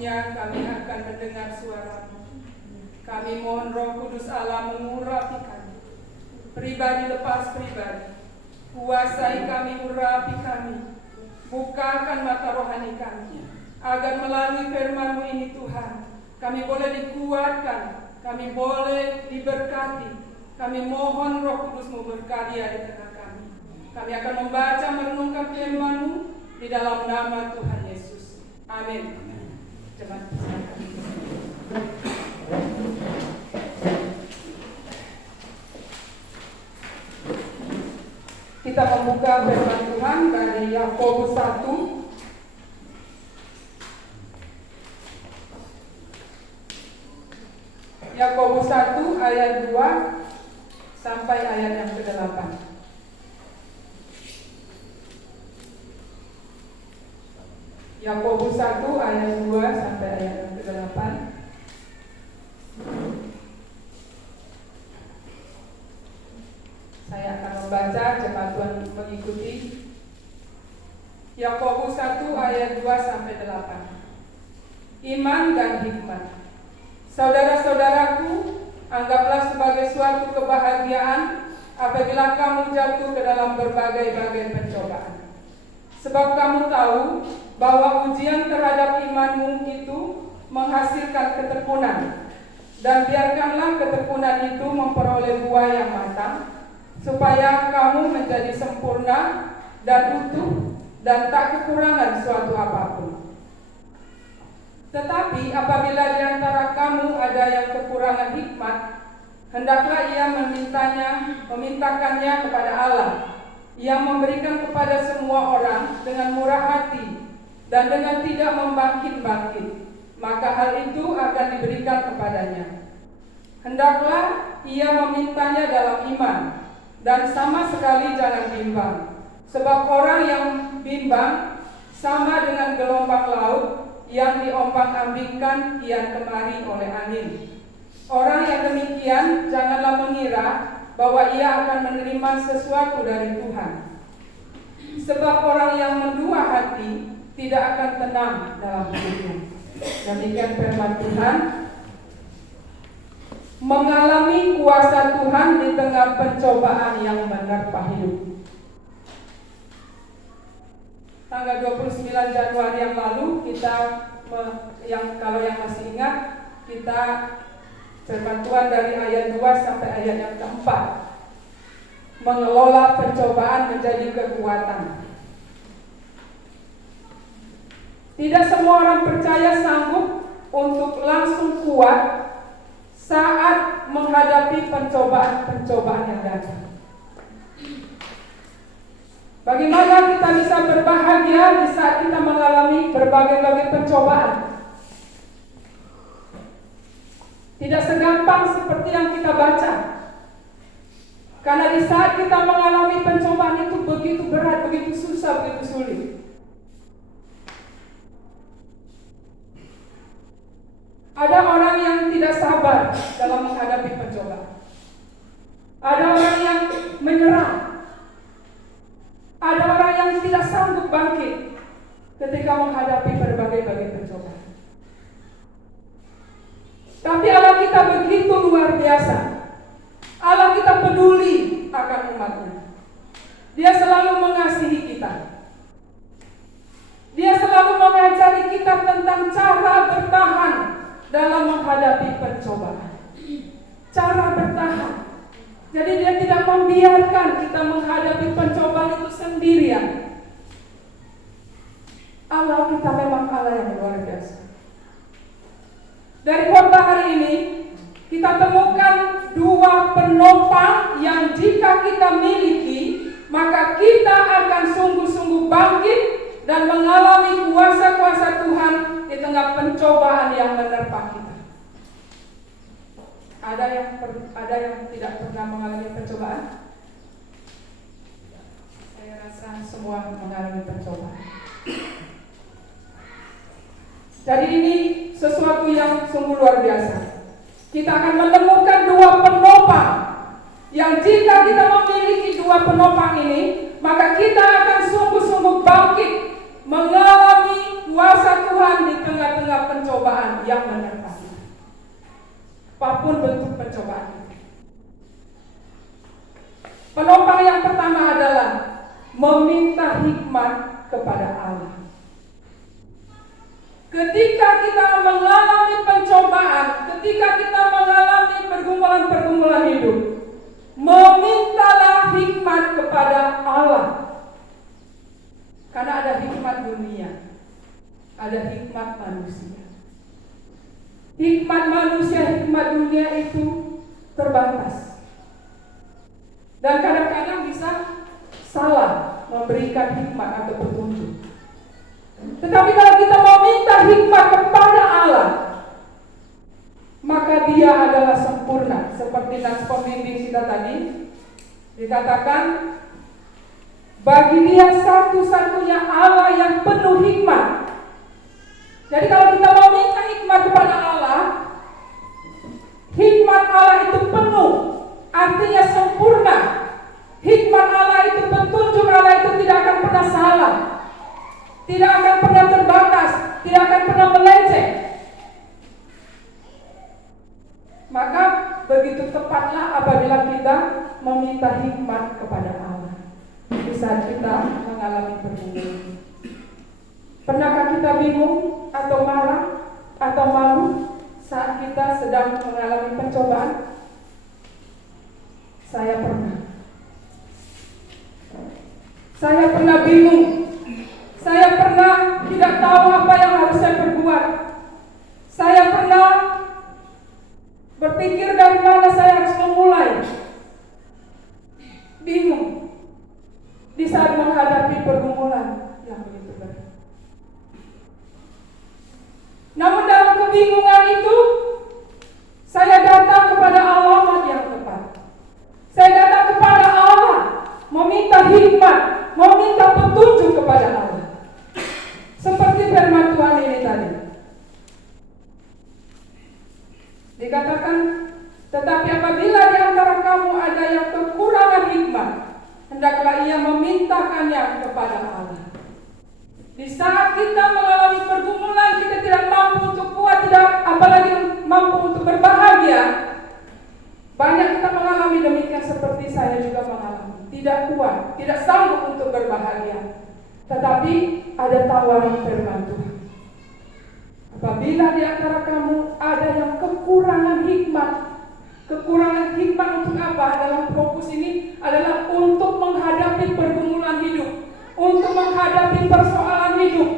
waktunya kami akan mendengar suara-Mu. Kami mohon Roh Kudus Allah mengurapi kami, pribadi lepas pribadi. Kuasai kami, urapi kami, bukakan mata rohani kami, agar melalui firman-Mu ini Tuhan, kami boleh dikuatkan, kami boleh diberkati. Kami mohon Roh Kudus-Mu berkarya di tengah kami. Kami akan membaca merenungkan firman-Mu di dalam nama Tuhan Yesus. Amin. Jemaat silakan. Kita membuka firman Tuhan dari Yakobus 1. Yakobus 1 ayat 2 sampai ayat yang ke-8. Yakobus 1 ayat 2 sampai ayat yang ke-8. Saya akan membaca, jemaat Tuhan mengikuti. Yakobus 1 ayat 2 sampai 8. Iman dan hikmat. Saudara-saudaraku, anggaplah sebagai suatu kebahagiaan apabila kamu jatuh ke dalam berbagai-bagai pencobaan. Sebab kamu tahu bahwa ujian terhadap imanmu itu menghasilkan ketekunan. Dan biarkanlah ketekunan itu memperoleh buah yang matang, supaya kamu menjadi sempurna dan utuh dan tak kekurangan suatu apapun. Tetapi apabila di antara kamu ada yang kekurangan hikmat, hendaklah ia memintakannya kepada Allah, yang memberikan kepada semua orang dengan murah hati dan dengan tidak membangkit-bangkit, maka hal itu akan diberikan kepadanya. Hendaklah ia memintanya dalam iman, dan sama sekali jangan bimbang. Sebab orang yang bimbang sama dengan gelombang laut yang diombang-ambingkan kian kemari oleh angin. Orang yang demikian janganlah mengira bahwa ia akan menerima sesuatu dari Tuhan. Sebab orang yang mendua hati tidak akan tenang dalam hidupnya. Demikian firman Tuhan. Mengalami kuasa Tuhan di tengah pencobaan yang menerpa hidup. Tanggal 29 Januari yang lalu kita kalau yang masih ingat, kita firman Tuhan dari ayat 2 sampai ayat yang keempat. Mengelola pencobaan menjadi kekuatan. Tidak semua orang percaya sanggup untuk langsung kuat saat menghadapi pencobaan-pencobaan yang datang. Bagaimana kita bisa berbahagia di saat kita mengalami berbagai-bagai pencobaan? Tidak segampang seperti yang kita baca. Karena di saat kita mengalami pencobaan itu begitu berat, begitu susah, begitu sulit. Ada orang yang tidak sabar dalam menghadapi pencobaan. Ada orang yang menyerah. Ada orang yang tidak sanggup bangkit ketika menghadapi berbagai-bagai pencobaan. Tapi Allah kita begitu luar biasa. Allah kita peduli akan umatnya. Dia selalu mengasihi kita. Dia selalu mengajari kita tentang cara bertahan dalam menghadapi pencobaan. Cara bertahan. Jadi dia tidak membiarkan kita menghadapi pencobaan itu sendirian. Allah kita memang Allah yang luar biasa. Dari khotbah hari ini kita temukan dua penopang yang jika kita miliki, maka kita akan sungguh-sungguh bangkit dan mengalami kuasa-kuasa Tuhan di tengah pencobaan yang menerpa kita. Ada yang tidak pernah mengalami pencobaan? Saya rasa semua mengalami pencobaan. Jadi ini sesuatu yang sungguh luar biasa. Kita akan menemukan dua penopang yang jika kita memiliki dua penopang ini, maka kita akan sungguh-sungguh bangkit mengalami kuasa Tuhan di tengah-tengah pencobaan yang menyertai. Apapun bentuk pencobaan itu. Penopang yang pertama adalah meminta hikmat kepada Allah. Ketika kita mengalami pencobaan, ketika kita mengalami pergumulan-pergumulan hidup, memintalah hikmat kepada Allah. Karena ada hikmat dunia, ada hikmat manusia. Hikmat manusia, hikmat dunia itu terbatas. Dan kadang-kadang bisa salah memberikan hikmat atau petunjuk. Tetapi kalau kita mau minta hikmat kepada Allah, maka Dia adalah sempurna. Seperti nas pembimbing kita tadi dikatakan, bagi Dia satu-satunya Allah yang penuh hikmat. Jadi kalau kita mau minta hikmat kepada Allah, hikmat Allah itu penuh, artinya sempurna. Hikmat Allah itu, petunjuk Allah itu tidak akan pernah salah, tidak akan pernah terbatas, tidak akan pernah melenceng. Maka begitu tepatlah apabila kita meminta hikmat kepada Allah di saat kita mengalami pergumulan. Pernahkah kita bingung atau marah atau malu saat kita sedang mengalami pencobaan? Saya pernah. Saya pernah bingung. Saya pernah tidak tahu apa yang harus saya perbuat. Saya pernah berpikir dari mana saya harus memulai. Bingung di saat menghadapi pergumulan yang begitu berat. Namun dalam kebingungan itu, saya datang kepada alamat yang tepat. Saya datang kepada Allah, meminta hikmat, meminta petunjuk kepada Allah. Seperti firman Tuhan ini tadi. Dikatakan, tetapi apabila di antara kamu ada yang kekurangan hikmat, hendaklah ia memintakannya kepada Allah. Di saat kita mengalami pergumulan, kita tidak mampu untuk kuat, tidak apalagi mampu untuk berbahagia. Banyak kita mengalami demikian, seperti saya juga mengalami. Tidak kuat, tidak sanggup untuk berbahagia. Tetapi ada tawaran firman Tuhan. Apabila di antara kamu ada yang kekurangan hikmat. Kekurangan hikmat untuk apa? Dalam fokus ini adalah untuk menghadapi pergumulan hidup, untuk menghadapi persoalan hidup.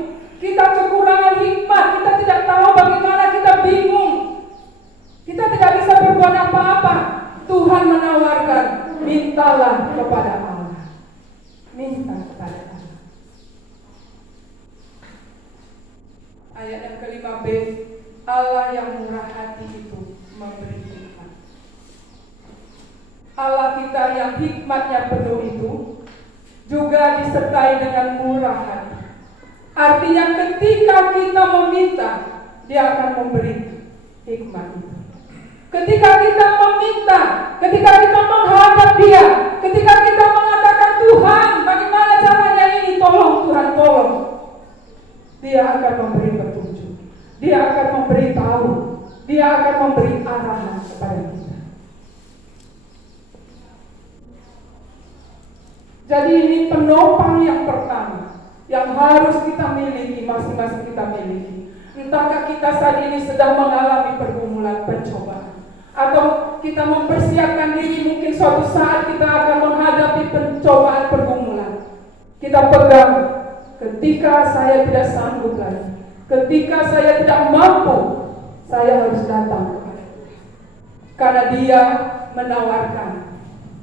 Kita kekurangan hikmat, kita tidak tahu bagaimana, kita bingung, kita tidak bisa berbuat apa-apa. Tuhan menawarkan, mintalah kepada Allah. Minta kepada Allah. Ayat yang ke-5b, Allah yang murah hati itu memberi hikmat. Allah kita yang hikmatnya penuh itu juga disertai dengan murah hati. Artinya ketika kita meminta, Dia akan memberi hikmat itu. Ketika kita meminta, ketika kita menghadap Dia, ketika kita mengatakan, Tuhan, bagaimana caranya ini? Tolong Tuhan, tolong. Dia akan memberi petunjuk. Dia akan memberi tahu. Dia akan memberi arahan kepada kita. Jadi ini penopang yang pertama yang harus kita miliki, masing-masing kita miliki. Entahkah kita saat ini sedang mengalami pergumulan, pencobaan, atau kita mempersiapkan diri, mungkin suatu saat kita akan menghadapi pencobaan, pergumulan. Kita pegang, ketika saya tidak sanggup lagi, ketika saya tidak mampu, saya harus datang kepada Tuhan. Karena Dia menawarkan,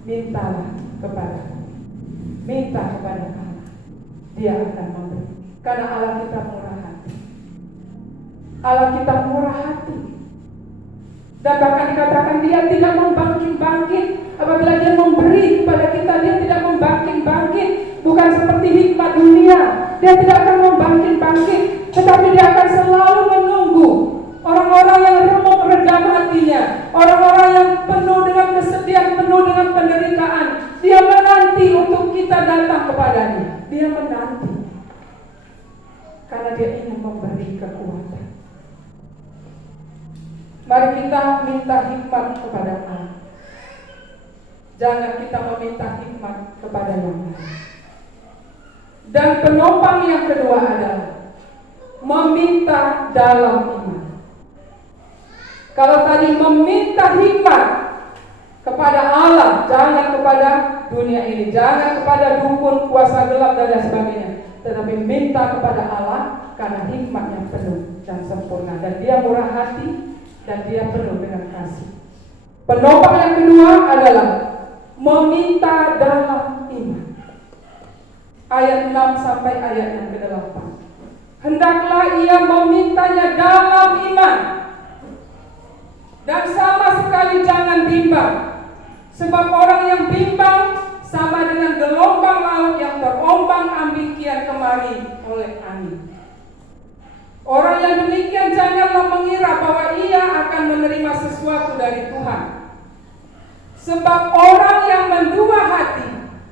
mintalah kepada, minta kepada Allah, Dia akan memberi. Karena Allah kita murah hati. Allah kita murah hati. Dan bahkan dikatakan Dia tidak membangkit-bangkit. Apabila Dia memberi kepada kita, Dia tidak membangkit-bangkit. Bukan seperti hikmat dunia. Dia tidak akan membangkit-bangkit, tetapi Dia akan selalu menunggu orang-orang yang remuk redam hatinya, orang-orang yang penuh dengan kesedihan, penuh dengan penderitaan. Dia menanti untuk kita datang kepadanya. Dia menanti. karena Dia ingin memberi kekuatan. Mari kita minta hikmat kepada Allah. Jangan kita meminta hikmat kepada yang lain. Dan penopang yang kedua adalah meminta dalam iman. Kalau tadi meminta hikmat kepada Allah, jangan kepada dunia ini, jangan kepada dukun, kuasa gelap dan lain sebagainya, tetapi minta kepada Allah karena hikmatnya penuh dan sempurna, dan Dia murah hati dan Dia penuh dengan kasih. Penopang yang kedua adalah meminta dalam iman. Ayat 6 sampai ayat yang ke-8. Hendaklah ia memintanya dalam iman, dan sama sekali jangan bimbang, sebab orang yang bimbang sama dengan gelombang laut yang terombang-ambing kian kemari oleh angin. Orang yang demikian janganlah mengira bahwa ia akan menerima sesuatu dari Tuhan, sebab orang yang mendua hati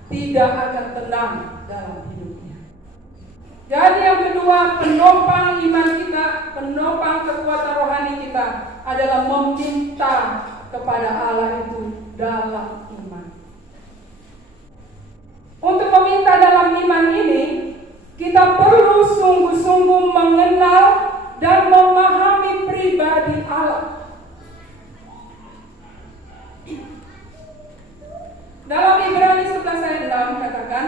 tidak akan tenang dalam hidupnya. Jadi yang kedua, penopang iman kita, penopang kekuatan rohani kita adalah meminta kepada Allah itu dalam iman. Untuk meminta dalam iman ini, kita perlu sungguh-sungguh mengenal dan memahami pribadi Allah. Dalam Ibrani 11 ayat 6 katakan,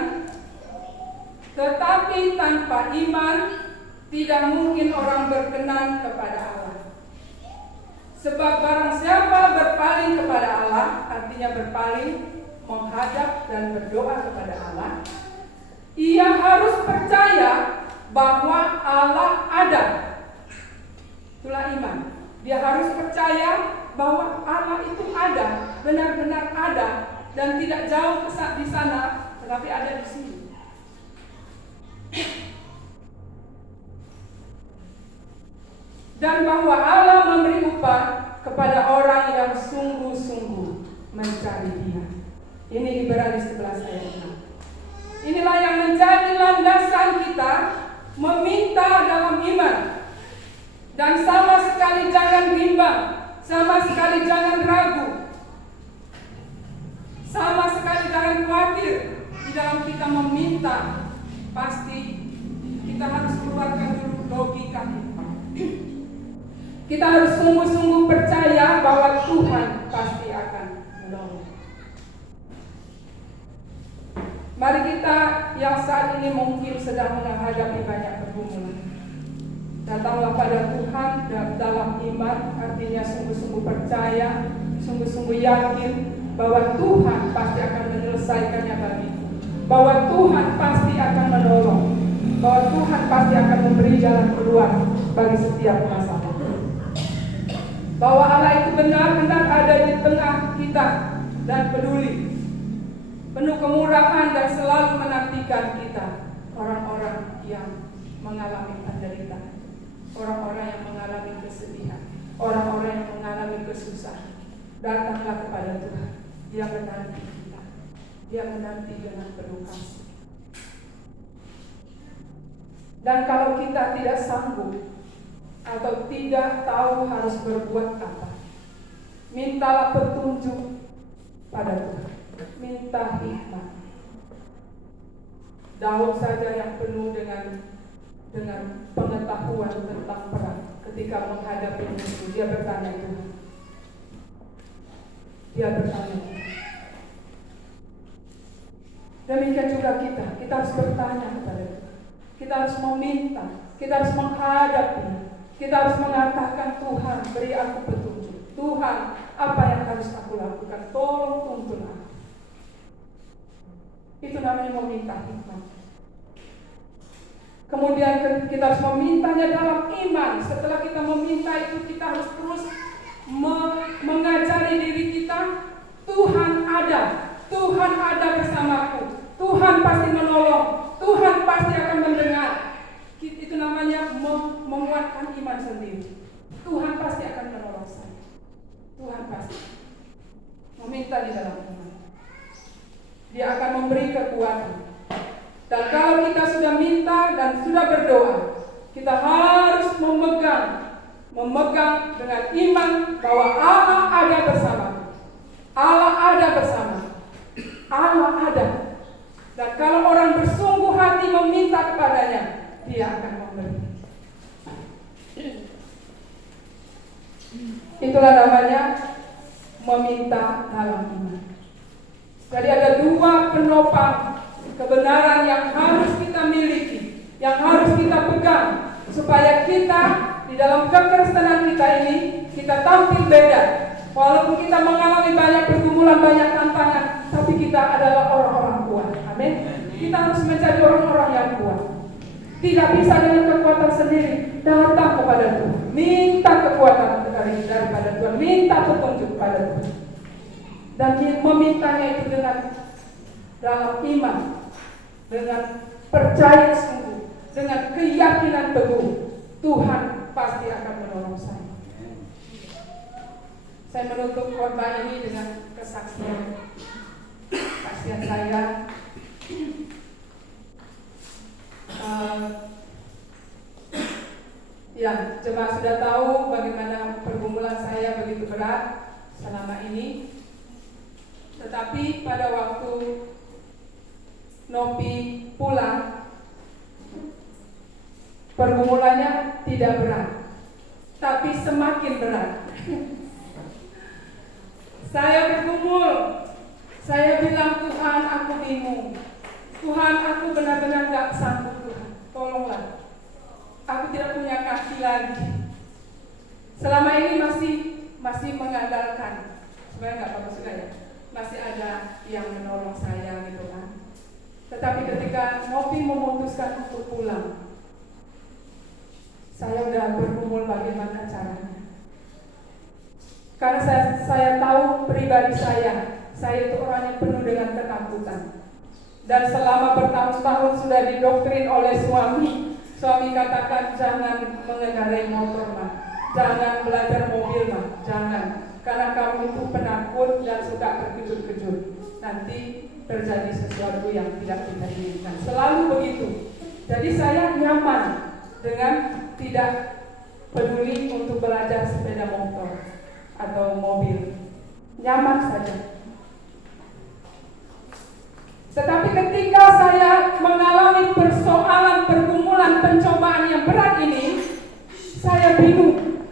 tetapi tanpa iman tidak mungkin orang berkenan kepada Allah. Sebab barang siapa berpaling kepada Allah, artinya berpaling, menghadap dan berdoa kepada Allah, ia harus percaya bahwa Allah ada. Itulah iman. Dia harus percaya bahwa Allah itu ada, benar-benar ada, dan tidak jauh di sana, tetapi ada di sini. Dan bahwa Allah memberi upah kepada orang yang sungguh-sungguh mencari Dia. Ini Ibrani 11 ayat 6. Inilah yang menjadi landasan kita meminta dalam iman. Dan sama sekali jangan bimbang, sama sekali jangan ragu, sama sekali jangan khawatir. Di dalam kita meminta, pasti kita harus keluarkan dulu logika kita. Kita harus sungguh-sungguh percaya bahwa Tuhan pasti akan menolong. Mari kita yang saat ini mungkin sedang menghadapi banyak pergumulan, datanglah pada Tuhan dalam iman, artinya sungguh-sungguh percaya, sungguh-sungguh yakin bahwa Tuhan pasti akan menyelesaikannya bagiku, bahwa Tuhan pasti akan menolong, bahwa Tuhan pasti akan memberi jalan keluar bagi setiap masalah, bahwa Allah itu benar-benar ada di tengah kita dan peduli, penuh kemurahan dan selalu menantikan kita, orang-orang yang mengalami penderitaan, orang-orang yang mengalami kesedihan, orang-orang yang mengalami kesusahan. Datanglah kepada Tuhan. Dia menanti kita. Dia menanti dengan penuh kasih. Dan kalau kita tidak sanggup atau tidak tahu harus berbuat apa, mintalah petunjuk pada Tuhan. Minta hikmat. Daud saja yang penuh dengan pengetahuan tentang perang, ketika menghadapi musuh, dia bertanya Tuhan. Dia bertanya. Demikian juga kita harus bertanya kepada Tuhan. Kita harus meminta, kita harus menghadapi, kita harus mengatakan, Tuhan beri aku petunjuk. Tuhan, apa yang harus aku lakukan? Tolong tuntun aku. Itu namanya meminta hikmat. Kemudian kita harus memintanya dalam iman. Setelah kita meminta itu, kita harus terus mengajari diri kita, Tuhan ada. Tuhan ada bersamaku. Tuhan pasti menolong. Tuhan pasti akan mendengar. Itu namanya menguatkan iman sendiri. Tuhan pasti akan menolong saya. Tuhan pasti. Meminta di dalam iman. Dia akan memberi kekuatan. Dan kalau kita sudah minta dan sudah berdoa, Kita harus memegang dengan iman bahwa Allah ada bersama. Allah ada bersama. Allah ada. Dan kalau orang bersungguh hati meminta kepadanya, Dia akan memberi. Itulah namanya meminta dalam iman. Jadi ada dua penopang kebenaran yang harus kita miliki, yang harus kita pegang, supaya kita di dalam kekristenan kita ini kita tampil beda. Walaupun kita mengalami banyak pergumulan, banyak tantangan, tapi kita adalah orang-orang kuat. Amin. Kita harus menjadi orang-orang yang kuat. Tidak bisa dengan kekuatan sendiri. Datang kepada Tuhan, minta kekuatan daripada Tuhan, minta petunjuk kepada Tuhan, dan memintanya itu dengan dalam iman, dengan percaya sungguh, dengan keyakinan teguh. Tuhan pasti akan menolong saya. Saya menutup khotbah ini dengan kesaksian saya. Ya, jemaat sudah tahu bagaimana pergumulan saya begitu berat selama ini. Tetapi pada waktu Nopi pulang, pergumulannya tidak berat, tapi semakin berat. Saya bergumul, saya bilang, Tuhan, aku bingung. Tuhan, aku benar-benar gak sanggup, Tuhan, tolonglah. Aku tidak punya kaki lagi. Selama ini masih mengandalkan, sebenarnya nggak apa-apa sudah ya, masih ada yang menolong saya gitu kan. Tetapi ketika Nopi memutuskan untuk pulang, saya udah bergumul bagaimana caranya. Karena saya tahu pribadi saya itu orang yang penuh dengan ketakutan. Dan selama bertahun-tahun sudah didoktrin oleh Suami katakan jangan mengendarai motor mah, jangan belajar mobil mah, jangan. Karena kamu itu penakut dan suka terkejut-kejut. Nanti terjadi sesuatu yang tidak kita inginkan. Selalu begitu. Jadi saya nyaman dengan tidak peduli untuk belajar sepeda motor atau mobil. Nyaman saja. Tetapi ketika saya mengalami persoalan, pergumulan, pencobaan yang berat ini, saya bingung.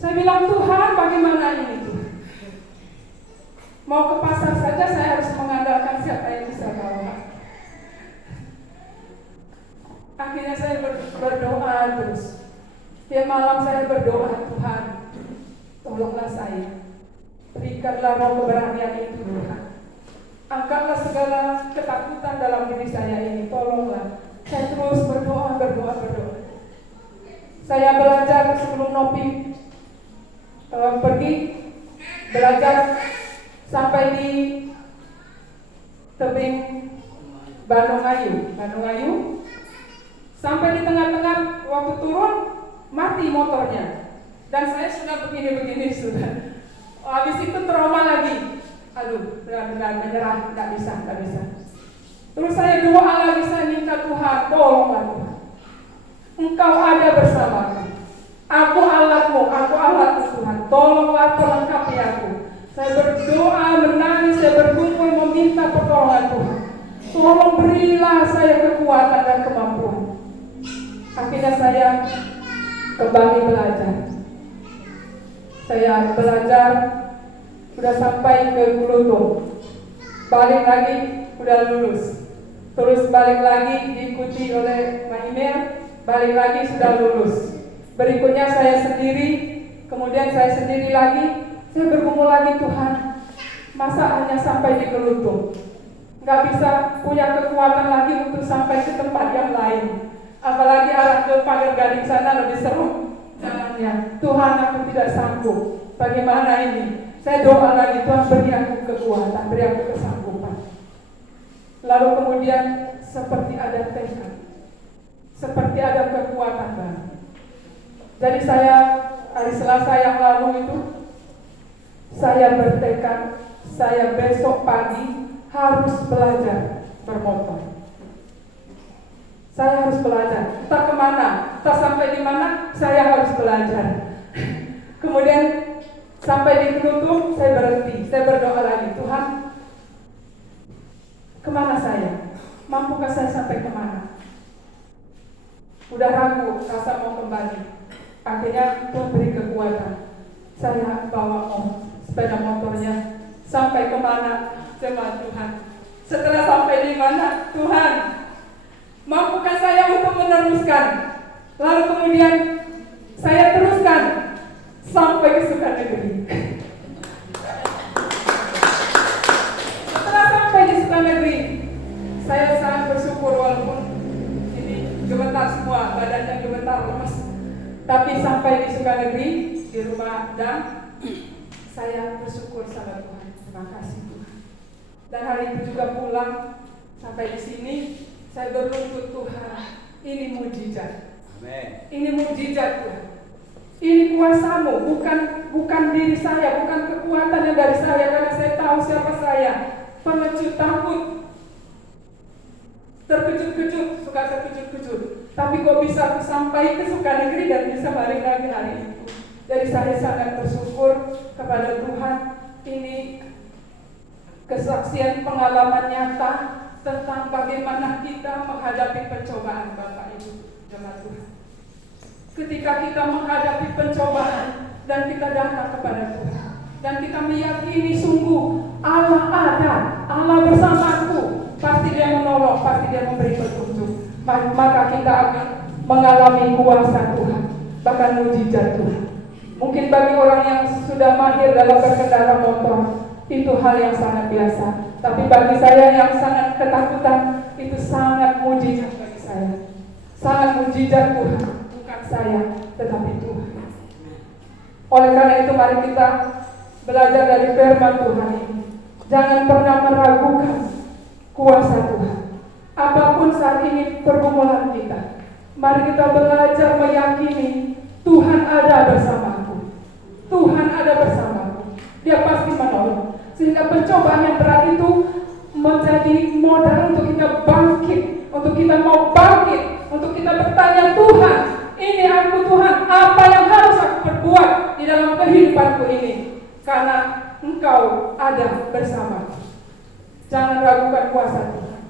Saya bilang, Tuhan, bagaimana ini Tuhan? Mau ke pasar saja saya harus mengandalkan siapa yang bisa bawa. Akhirnya saya berdoa terus. Tiap malam saya berdoa, Tuhan, tolonglah saya. Berikanlah roh keberanian itu, Tuhan. Angkatlah segala ketakutan dalam diri saya ini, tolonglah. Saya terus berdoa. Saya belajar sebelum Nopi pergi, belajar sampai di tebing Bandung Ayu. Sampai di tengah-tengah waktu turun, mati motornya. Dan saya sudah begini sudah. Habis itu trauma lagi. Aduh, benar-benar menyerah, tidak bisa. Terus saya doa lagi, saya minta Tuhan, tolonglah Tuhan. Engkau ada bersamaku. Aku alatmu Tuhan. Tolonglah pelengkapi aku. Saya berdoa, menangis, saya berkumpul meminta pertolongan Tuhan. Tolong berilah saya kekuatan dan kemampuan. Akhirnya saya kembali belajar. Saya belajar. Sudah sampai ke Bulutung, balik lagi, udah lulus. Terus balik lagi, diikuti oleh Maimir, balik lagi, sudah lulus. Berikutnya saya sendiri, kemudian saya sendiri lagi. Saya bergumul lagi, Tuhan, masa hanya sampai di Bulutung? Nggak bisa punya kekuatan lagi untuk sampai ke tempat yang lain. Apalagi arah ke Pagar Gading sana lebih seru jalannya. Tuhan, aku tidak sanggup. Bagaimana ini? Saya doa lagi, Tuhan beri aku kekuatan, beri aku kesanggupan. Lalu kemudian seperti ada tekad, seperti ada kekuatan baru. Jadi saya hari Selasa yang lalu itu, saya bertekad, saya besok pagi harus belajar bermotor. Saya harus belajar. Entah kemana, entah sampai di mana, saya harus belajar. Kemudian sampai di penutup, saya berhenti. Saya berdoa lagi, Tuhan, kemana saya? Mampukah saya sampai kemana? Udah ragu, rasa mau kembali. Akhirnya Tuhan beri kekuatan. Saya bawa sepeda motornya sampai kemana? Jemaat Tuhan. Setelah sampai di mana, Tuhan, mampukah saya untuk meneruskan? Lalu kemudian saya teruskan sampai ke Sukanegeri. Setelah sampai di Sukanegeri, saya sangat bersyukur walaupun ini gemetar semua, badannya gemetar lemas. Tapi sampai di Sukanegeri, di rumah Dan, saya bersyukur sama Tuhan. Terima kasih Tuhan. Dan hari itu juga pulang sampai di sini, saya berlutut, Tuhan, ini mujizat. Amen. Ini mujizat Tuhan. Ini kuasa-Mu, bukan diri saya, bukan kekuatan yang dari saya, karena saya tahu siapa saya. Pengecut, takut, terkejut-kejut, suka terkejut-kejut. Tapi kok bisa aku sampai ke Sukanegeri dan bisa balik lagi hari itu. Jadi saya sangat bersyukur kepada Tuhan. Ini kesaksian pengalaman nyata tentang bagaimana kita menghadapi pencobaan, Bapak Ibu jemaat Tuhan. Ketika kita menghadapi pencobaan dan kita datang kepada Tuhan dan kita meyakini sungguh Allah ada, Allah bersamaku, pasti Dia menolong, pasti Dia memberi petunjuk, maka kita akan mengalami kuasa Tuhan, bahkan mujizat Tuhan. Mungkin bagi orang yang sudah mahir dalam berkendara motor, itu hal yang sangat biasa. Tapi bagi saya yang sangat ketakutan, itu sangat mujizat bagi saya. Sangat mujizat Tuhan, bukan saya, tetapi Tuhan. Oleh karena itu mari kita belajar dari firman Tuhan ini. Jangan pernah meragukan kuasa Tuhan. Apapun saat ini pergumulan kita, mari kita belajar meyakini Tuhan ada bersamaku. Tuhan ada bersamaku. Dia pasti menolong. Sehingga pencobaan yang berat itu menjadi modal untuk kita bangkit, untuk kita mau bangkit, untuk kita bertanya, Tuhan, ini aku Tuhan, apa yang harus aku perbuat di dalam kehidupanku ini? Karena Engkau ada bersamaku. Jangan ragukan kuasa Tuhan.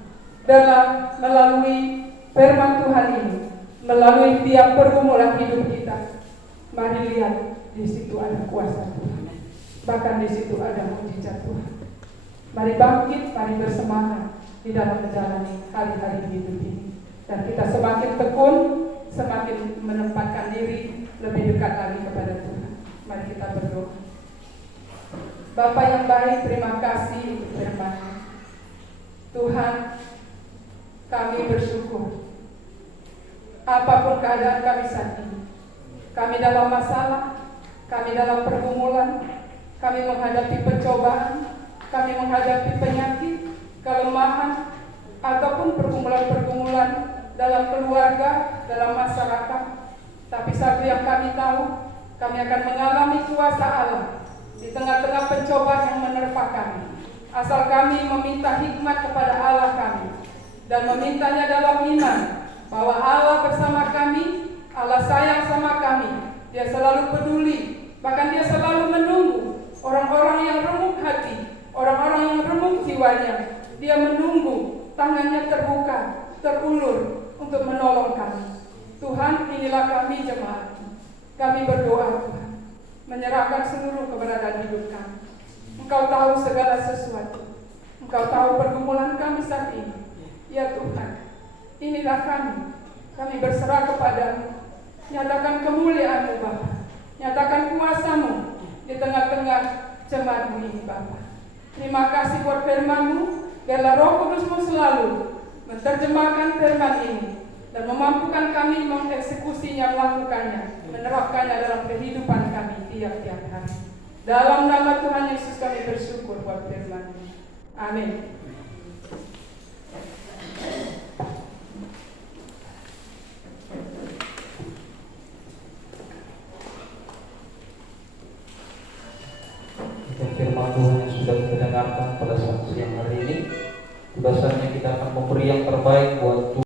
Melalui firman Tuhan ini, melalui tiap pergumulan hidup kita, mari lihat, di situ ada kuasa Tuhan. Bahkan di situ ada mujizat Tuhan. Mari bangkit, mari bersemangat di dalam menjalani hari-hari hidup ini. Dan kita semakin tekun, semakin menempatkan diri lebih dekat lagi kepada Tuhan. Mari kita berdoa. Bapa yang baik, terima kasih untuk firman-Mu. Tuhan, kami bersyukur. Apapun keadaan kami saat ini, kami dalam masalah, kami dalam pergumulan, kami menghadapi pencobaan, kami menghadapi penyakit, kelemahan, ataupun pergumulan-pergumulan dalam keluarga, dalam masyarakat. Tapi satu yang kami tahu, kami akan mengalami kuasa Allah di tengah-tengah pencobaan yang menerpa kami. Asal kami meminta hikmat kepada Allah kami dan memintanya dalam iman bahwa Allah bersama kami, Allah sayang sama kami. Dia selalu peduli, bahkan Dia selalu menunggu orang-orang yang remuk hati, orang-orang yang remuk jiwanya. Dia menunggu, tangannya terbuka, terulur untuk menolong kami. Tuhan, inilah kami jemaat. Kami berdoa Tuhan, menyerahkan seluruh keberadaan hidup kami. Engkau tahu segala sesuatu. Engkau tahu pergumulan kami saat ini. Ya Tuhan, inilah kami. Kami berserah kepadamu. Nyatakan kemuliaan-Mu Bapa. Nyatakan kuasa-Mu di tengah-tengah jemaat-Mu ini Bapa. Terima kasih buat firman-Mu. Biarlah Roh Kudus-Mu selalu menerjemahkan firman ini dan memampukan kami mengeksekusinya, melakukannya, menerapkannya dalam kehidupan kami tiap-tiap hari. Dalam nama Tuhan Yesus kami bersyukur buat firman-Mu. Amin. Firman Tuhan yang sudah kita dengarkan pada siang hari ini, bahasanya kita akan memberi yang terbaik buat Tuhan.